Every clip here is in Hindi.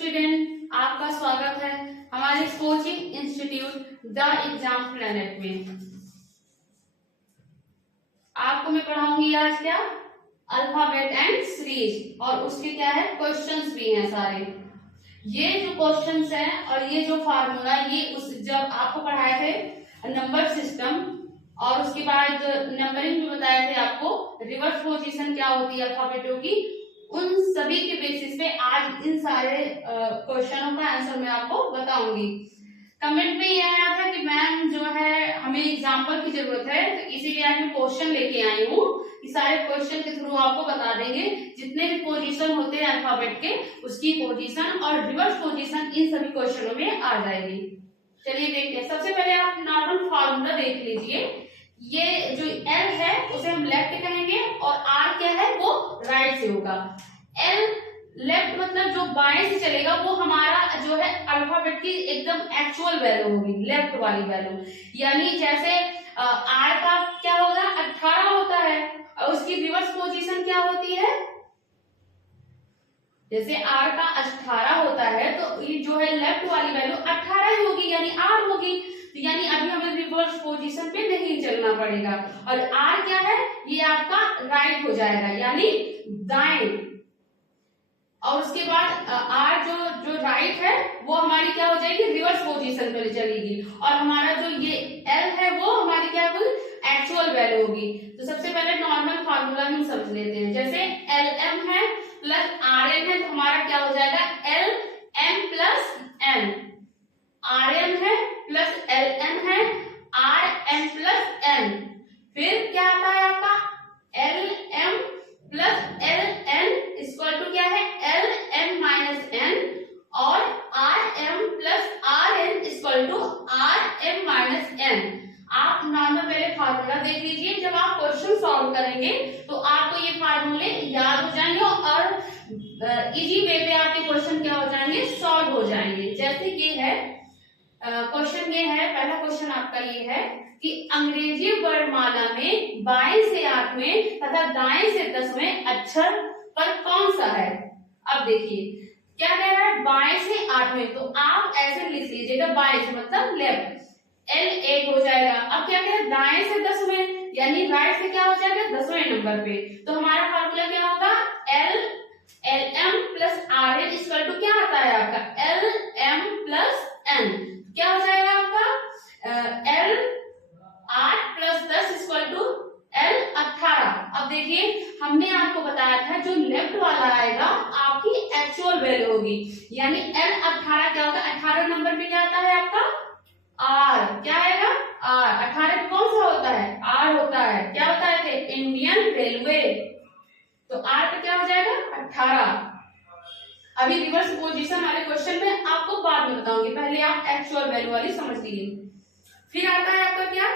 स्टूडेंट, आपका स्वागत है हमारे coaching institute the exam planet में। आपको मैं पढ़ाऊंगी आज क्या, अल्फाबेट एंड सीरीज, और उसके क्या है क्वेश्चंस भी हैं सारे। ये जो क्वेश्चंस हैं और ये जो फार्मूला, ये उस जब आपको पढ़ाए थे नंबर सिस्टम और उसके बाद नंबरिंग भी बताए थे आपको, रिवर्स पोजीशन क्या होती है अल्फाबेटों की, उन सभी के बेसिस पे आज इन सारे क्वेश्चनों का आंसर मैं आपको बताऊंगी। कमेंट में ये आया था कि मैम जो है हमें एग्जांपल की जरूरत है, तो इसीलिए आज मैं क्वेश्चन लेके आई हूँ। ये सारे क्वेश्चन के थ्रू आपको बता देंगे जितने भी पोजीशन होते हैं अल्फाबेट के, उसकी पोजीशन और रिवर्स पोजीशन इन सभी क्वेश्चनों में आ जाएगी। चलिए देखते हैं। सबसे पहले आप नॉर्मल फार्मूला देख लीजिए। ये जो L है उसे हम लेफ्ट कहेंगे और R क्या है वो राइट से होगा। L लेफ्ट मतलब जो बाएं से चलेगा वो हमारा जो है अल्फाबेट की एकदम एक्चुअल वैल्यू होगी, लेफ्ट वाली वैल्यू। यानी जैसे R का क्या होगा 18 होता है और उसकी रिवर्स पोजीशन क्या होती है, जैसे R का 18 होता है तो ये जो है लेफ्ट वाली वैल्यू 18 ही होगी, यानी R होगी। तो यानी अभी हमें रिवर्स पोजीशन पे नहीं चलना पड़ेगा। और R क्या है, ये आपका राइट हो जाएगा यानी दाएं। और उसके बाद R जो राइट है वो हमारी क्या हो जाएगी, रिवर्स पोजीशन पे चलेगी। और हमारा जो ये L है वो हमारी क्या होगी, एक्चुअल वैल्यू होगी। तो सबसे पहले नॉर्मल फार्मूला हम समझ लेते हैं। जैसे LM है प्लस RM है तो हमारा क्या हो जाएगा, LM प्लस N। RM है प्लस LN है RM प्लस N। फिर क्या आता है आपका LM plus LN equal to क्या है, LM माइनस N, और RM plus RN equal to RM minus N। आप नॉर्मल पहले फार्मूला देख लीजिए। जब आप क्वेश्चन सॉल्व करेंगे तो आपको ये फार्मूले याद हो जाएंगे और इजी वे पे आपके क्वेश्चन क्या हो जाएंगे, सॉल्व हो जाएंगे। जैसे ये है क्वेश्चन, ये है पहला क्वेश्चन आपका ये है कि अंग्रेजी वर्णमाला में बाएं से 8वें तथा दाएं से 10वें अक्षर पर कौन सा है। अब देखिए क्या कह रहा है, बाएं से 8वें, तो आप ऐसे लिख लीजिएगा, बाएं से मतलब लेफ्ट, L1 हो जाएगा। अब क्या कह रहा है, दाएं से 10वें यानी राइट से क्या हो जाएगा, 10वें नंबर पे। तो हमारा फार्मूला क्या होगा, LM plus RN equal to क्या आता है आपका, LM प्लस N। क्या हो जाएगा आपका L 8 plus 10 equal to L 18। अब देखिए हमने आपको बताया था जो लेफ्ट वाला आएगा आपकी एक्चुअल वैल्यू होगी, यानी L 18 क्या होगा, 18 नंबर पे क्या आता है आपका R। क्या आएगा R। 18 कौन सा होता है, R होता है। क्या बताए थे, इंडियन रेलवे। तो R पे क्या हो जाएगा 18। अभी रिवर्स पोजीशन वाले क्वेश्चन में आपको बाद में बताऊंगी, पहले आप एक्चुअल वैल्यू वाली समझ लीजिए। फिर आता है आपका क्या,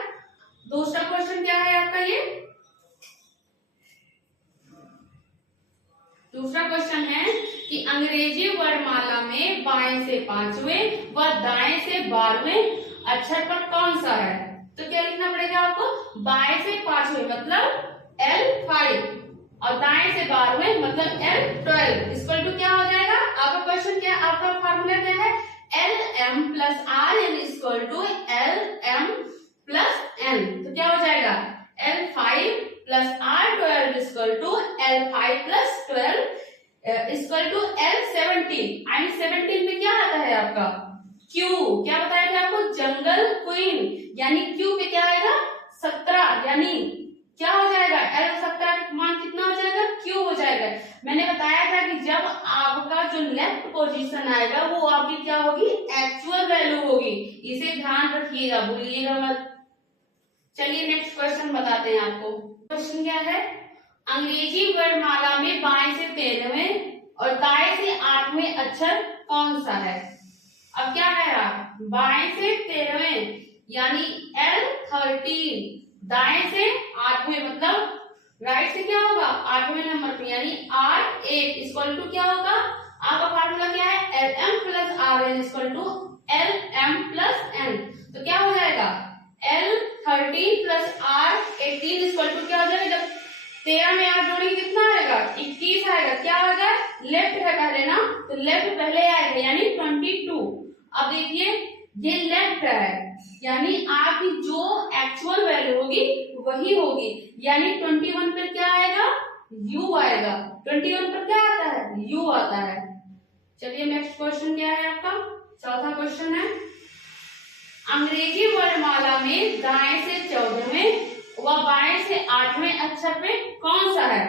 दूसरा क्वेश्चन क्या है आपका, ये दूसरा क्वेश्चन है कि अंग्रेजी वर्णमाला में बाएं से 5वें व दाएं से 12वें अक्षर पर कौन सा है। तो क्या लिखना पड़ेगा आपको, बाएं से 5वें मतलब L5 और दाएं से 12वें मतलब L12 इक्वल टू क्या हो जाएगा, आपका क्वेश्चन क्या, आपका फार्मूला क्या है, LM plus RN equal to LM plus N। तो क्या हो जाएगा L5 plus R12 equal to L5 plus 12 equal to L17। यानी 17 में क्या आता है आपका Q। क्या बताया था आपको, जंगल क्वीन, यानी Q पे क्या आएगा 17, यानी क्या हो जाएगा L17 का मान कितना हो जाएगा, Q हो जाएगा। मैंने बताया था कि जब आपका जो लेफ्ट पोजीशन आएगा वो आपकी क्या होगी, एक्चुअल वैल्यू होगी। इसे ध्यान रखिएगा, भूलिएगा मत। चलिए नेक्स्ट क्वेश्चन बताते हैं आपको। क्वेश्चन क्या है, अंग्रेजी वर्णमाला में बाएं से 13वें और दाएं से 8वें अक्षर कौन सा है। अब क्या कह रहा, बाएं से 13वें यानी L13, दाएं से 8वें मतलब राइट से क्या होगा 8वें नंबर पे, यानी R8 इक्वल टू क्या होगा, आपका फार्मूला क्या है, LM plus RN equal to LM plus N। तो क्या हो जाएगा L13 plus R18 equal to क्या हो जाएगा, जब 13 में 8 जोड़ेंगे कितना आएगा, 21 आएगा। क्या आएगा, लेफ्ट है पहले ना, ना, तो लेफ्ट पहले आएगा यानी 22। अब देखिए ये लेफ्ट है, यानी आपकी जो एक्चुअल वैल्यू होगी वही होगी, यानी 21 पे क्या आएगा, u आएगा। 21 पर क्या आता है, u आता है। चलिए नेक्स्ट क्वेश्चन क्या है आपका, चौथा क्वेश्चन है, अंग्रेजी वर्णमाला में दाएं से 14वें व बाएं से 8वें अक्षर पे कौन सा है।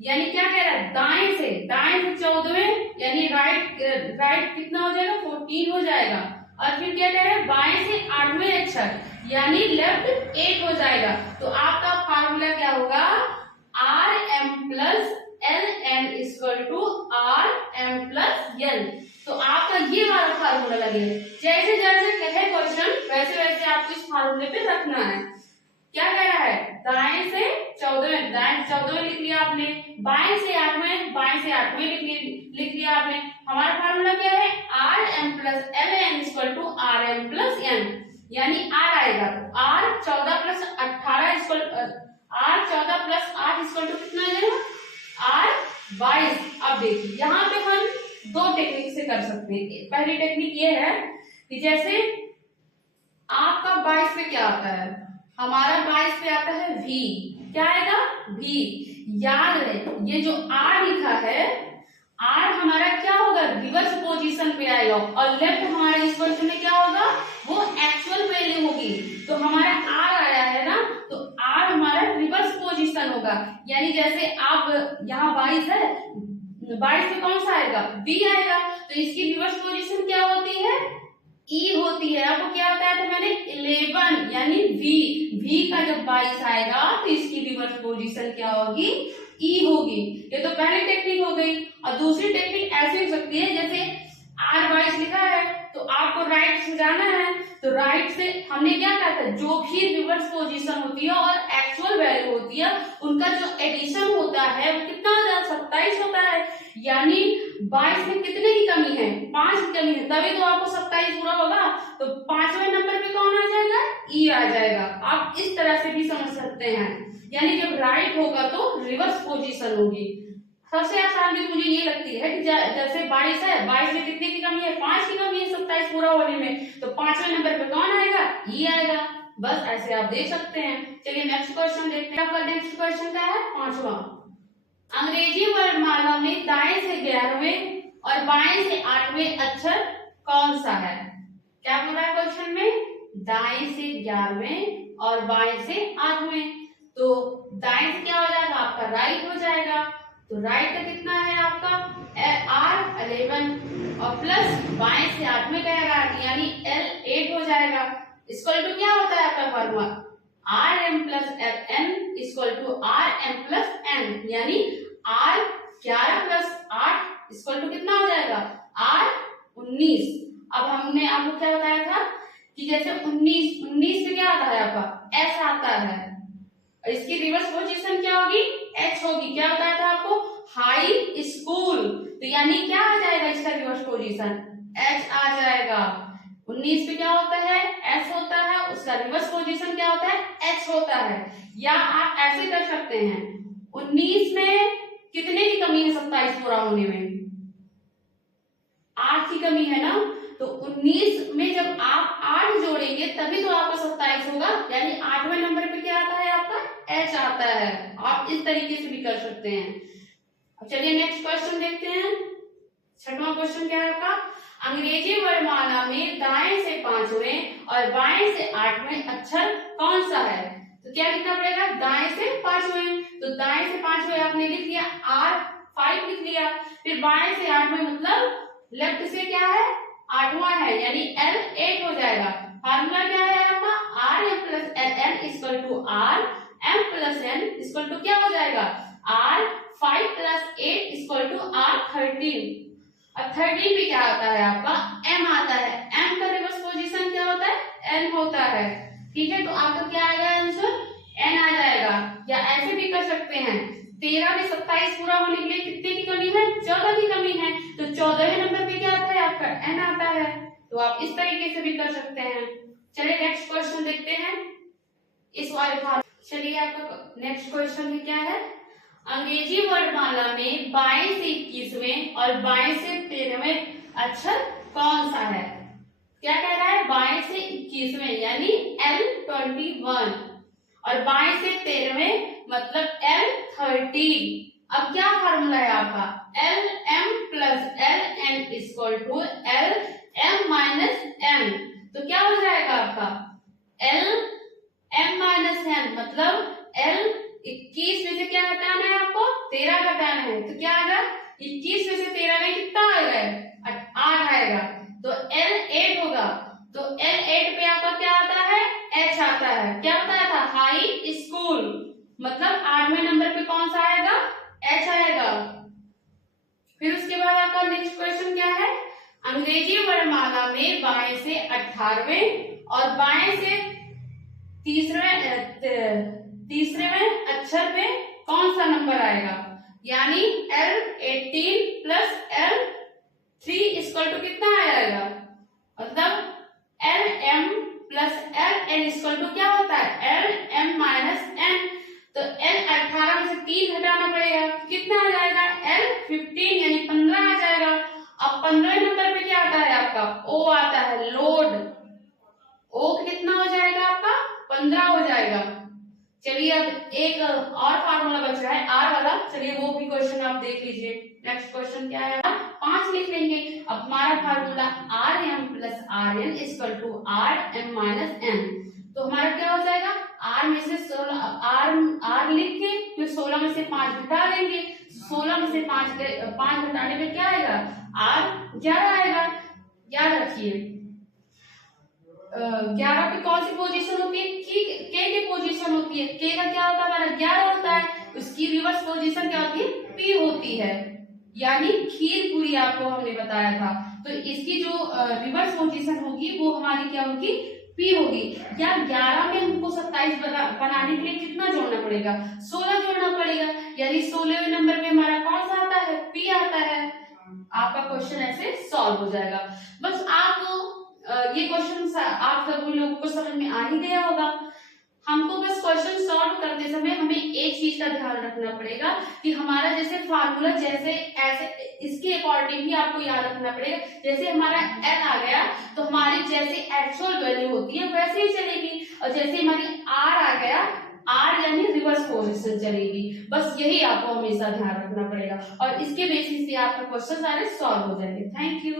यानी क्या कह रहा है, दाएं से 14वें यानी राइट कितना हो जाएगा, 14 हो जाएगा। और फिर क्या कह रहा है, बाएं से 8वें अक्षर यानी लेफ्ट 8 हो जाएगा। तो आपका फार्मूला क्या होगा, R M plus L N equal to R M plus L. तो आपका ये वाला फार्मूला लगेगा। जैसे जैसे कहे क्वेश्चन वैसे वैसे आपको इस फार्मूले पे रखना है। क्या कह रहा है, दाएं से 14वें, दाएं से 14वें लिख लिया आपने, बाएं से 8वें, बाएं से 8वें लिख लिया आपने। हमारा फार्मूला क्या है, R M plus L N equal to R M plus N, यानी आर आएगा तो R 14 plus 18 equal R 14 plus 8 equal to कितना आ जाएगा, आर 22। अब देखिए यहाँ पे हम दो टेक्निक से कर सकते हैं। पहली टेक्निक ये है कि जैसे आपका 22 पे क्या आता है, हमारा 22 पे आता है v, क्या आएगा v। याद रहे ये जो r लिखा है, r हमारा क्या होगा, रिवर्स पोजीशन पे आएगा, और लेफ्ट हमारे इस क्वेश्चन में क्या होगा, वो एक्चुअल वैल्यू होगी। तो हमारा r आया है ना, तो r हमारा रिवर्स पोजीशन होगा। यानी जैसे आप यहाँ 22 है, 22 पे कौन सा आएगा, v आएगा। तो इसकी रिवर्स पोजीशन क्या होती है, ई होती है। आपको क्या बताया था मैंने, 11 यानी v का जब 22 आएगा तो इसकी रिवर्स पोजीशन क्या होगी, ई होगी। ये तो पहली टेक्निक हो गई। और दूसरी टेक्निक ऐसी हो सकती है, जैसे r 22 लिखा है तो आपको राइट से जाना है, तो राइट से हमने क्या कहा था, जो भी रिवर्स पोजीशन होती है और एक्चुअल वैल्यू होती है उनका जो एडिशन होता है वो कितना हो जाता है, 27 होता है। यानी 22 में कितने की कमी है, 5 की कमी है, तभी तो आपको 27 पूरा होगा। तो 5वें नंबर पे कौन आ जाएगा, ई आ जाएगा। आप इस तरह से भी समझ सकते हैं, यानी जब राइट होगा तो रिवर्स पोजीशन होगी। सबसे आसान भी मुझे ये लगती है कि जैसे 22 है, 22 में कितने की कमी है, 5 की कमी है 27 पूरा होने में, तो 5वें नंबर पे कौन आएगा, ई आएगा। बस ऐसे आप देख सकते हैं। चलिए नेक्स्ट क्वेश्चन देखते हैं। आपका नेक्स्ट क्वेश्चन क्या है, 5वां, अंग्रेजी वर्णमाला में दाएं से 11वें और बाएं से 8वें अक्षर कौन सा है। क्या बोल रहा है क्वेश्चन में, दाएं से 11वें और बाएं से 8वें। तो दाएं से क्या हो जाएगा, आपका राइट हो जाएगा। तो राइट का कितना है आपका, आर 11 और प्लस बाएं से 8वें का है यानी एल 8 हो जाएगा। इक्वल टू क्या होता है आपका formula, R M plus N equal to R M plus N, यानी आर 11 प्लस 8 इक्वल टू कितना हो जाएगा, आर 19। अब हमने आपको क्या बताया था कि जैसे 19 पे क्या आता है आपका, एस आता है, और इसकी रिवर्स पोजीशन क्या होगी, एच होगी। क्या बताया था आपको, हाई स्कूल। तो यानी क्या आ जाएगा इसका रिवर्स पोजीशन, एच आ जाएगा। 19 पे क्या होता है, एस होता है, उसका रिवर्स पोजीशन क्या होता है, एच होता है। या आप ऐसे कर सकते हैं, 19 में कितने की कमी है 27 पूरा होने में, 8 की कमी है ना। तो 19 में जब आप 8 जोड़ेंगे तभी तो आपका 27 होगा, यानी 8वें नंबर पे क्या आता है आपका, एच आता है। आप इस तरीके से भी कर सकते हैं। अब चलिए नेक्स्ट क्वेश्चन देखते हैं। 6वां क्वेश्चन क्या है आपका, अंग्रेजी वर्णमाला में दाएं से 5वें और बाएं से 8वें अक्षर कौन सा है। तो क्या लिखना पड़ेगा, दाएं से 5वें। तो दाएं से 5वें आपने लिख लिया, आर 5 लिख लिया। फिर बाएं से 8वें मतलब लेफ्ट से क्या है, 8वां है, यानी एल 8 हो जाएगा। फार्मूला क्या है आपका, R M plus L N equal to R M plus N equal to क्या हो जाएगा, R 5 plus 8 equal to R 13। अब 13 भी क्या आता है आपका, m आता है। m का रिवर्स पोजीशन क्या होता है, n होता है। ठीक है, तो आपका क्या आएगा आंसर, n आ जाएगा। या ऐसे भी कर सकते हैं, 13 में 27 पूरा होने के लिए कितने की कमी है, 14 की कमी है। तो 14वें नंबर पे क्या आता है आपका, n आता है। तो आप इस तरीके से भी कर सकते हैं। चलिए नेक्स्ट क्वेश्चन देखते हैं इस वाले। चलिए आपका नेक्स्ट क्वेश्चन क्या है, अंग्रेजी वर्णमाला में बाएं से 21वें और बाएं से 13वें अक्षर कौन सा है? क्या कह रहा है? बाएं से 21वें यानी L21 और बाएं से 13वें मतलब L30। अब क्या फार्मूला है आपका? LM plus LN equal to LM minus N। तो क्या हो जाएगा आपका? LM माइनस N मतलब L 21 में से क्या घटाना है आपको? 13 घटाना है। तो क्या आएगा? 21 में से 13 में कितना आएगा? 8 आएगा। तो L8 होगा। तो L8 पे आपका क्या आता है? H आता है। क्या बताया था? High school. मतलब 8वें नंबर पे कौन सा आएगा? H आएगा। फिर उसके बाद आपका नेक्स्ट क्वेश्चन क्या है? अंग्रेजी वर्णमाला में बाएं से 18वें और बाएं से तीसरेवें अक्षर पे कौन सा नंबर आएगा? यानी L18 plus L3 equal to कितना आएगा? मतलब LM plus LN equal to क्या होता है? LM minus N। तो L18 में से 3 घटाना पड़ेगा, कितना आ जाएगा? L15 यानी 15 आ जाएगा। अब 15वें नंबर पे क्या आता है आपका? O आता है, लोड। O कितना हो जाएगा आपका? 15 हो जाएगा। चलिए अब एक और फार्मूला बच रहा है R वाला, चलिए वो भी क्वेश्चन आप देख लीजिए। नेक्स्ट क्वेश्चन क्या है? 5 लिख लेंगे। अब हमारा formula RM plus RN equal to RM minus N। तो हमारा क्या हो जाएगा? R में से 16 R लिख के फिर 16 में से 5 घटा लेंगे। 16 में से 5 घटाने पे क्या आएगा? R 11 आएगा। याद रखिए 11 पे कौन सी पोजीशन होती है? के की पोजीशन होती है। के का क्या होता है? हमारा 11 होता है। उसकी रिवर्स पोजीशन क्या होती है? पी होती है। यानी खीर पूरी आपको हमने बताया था। तो इसकी जो रिवर्स पोजीशन होगी वो हमारी क्या होगी? पी होगी। या 11 में हमको 27 बनाने के लिए कितना जोड़ना पड़ेगा? 16 जोड़ना पड़ेगा। यानी 16वें नंबर पे हमारा कौन सा आता है? पी आता है। आपका क्वेश्चन ऐसे सॉल्व हो जाएगा। बस आप ये क्वेश्चन आप सब लोगों को समझ में आ ही गया होगा। हमको बस क्वेश्चन सॉल्व करते समय हमें एक चीज का ध्यान रखना पड़ेगा कि हमारा जैसे फार्मूला जैसे ऐसे इसके अकॉर्डिंग ही आपको याद रखना पड़ेगा। जैसे हमारा N आ गया तो हमारी जैसे एक्चुअल वैल्यू होती है वैसे ही चलेगी, और जैसे हमारी R आ गया, R यानी रिवर्स पोजीशन चलेगी। बस यही आपको हमेशा ध्यान रखना पड़ेगा और इसके बेसिस पे आपका क्वेश्चन सारे सॉल्व हो जाएंगे। Thank you.